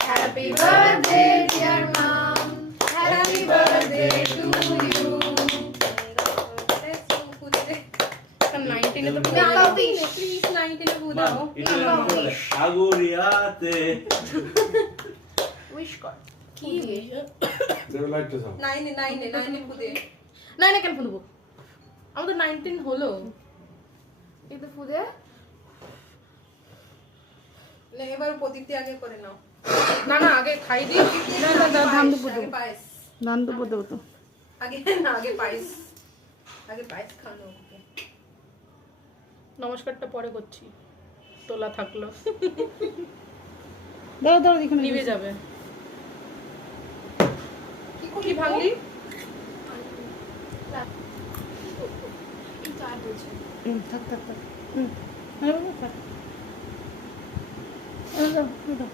Happy birthday, dear mom. Happy birthday to you. 19 तो please 19 पूरा हो আগরিয়াতে উইশ কর কি They would like to song. 9 পুদে না না কেন ফুলবো আমাদের 19 হলো এটা পুদে না এবার প্রদীপটি আগে করে নাও না না আগে খাই দিই না না ধান দুপুর আগে পায়েস ধান দুপুর দেবো তো আগে না আগে পায়েস খানো ওকে নমস্কারটা পরে করছি তোলা থাকলো দাও দাও দেখুন নিভে যাবে কি ভাঙলি থাক থাক থাক আরে বাবা থাক দাও দাও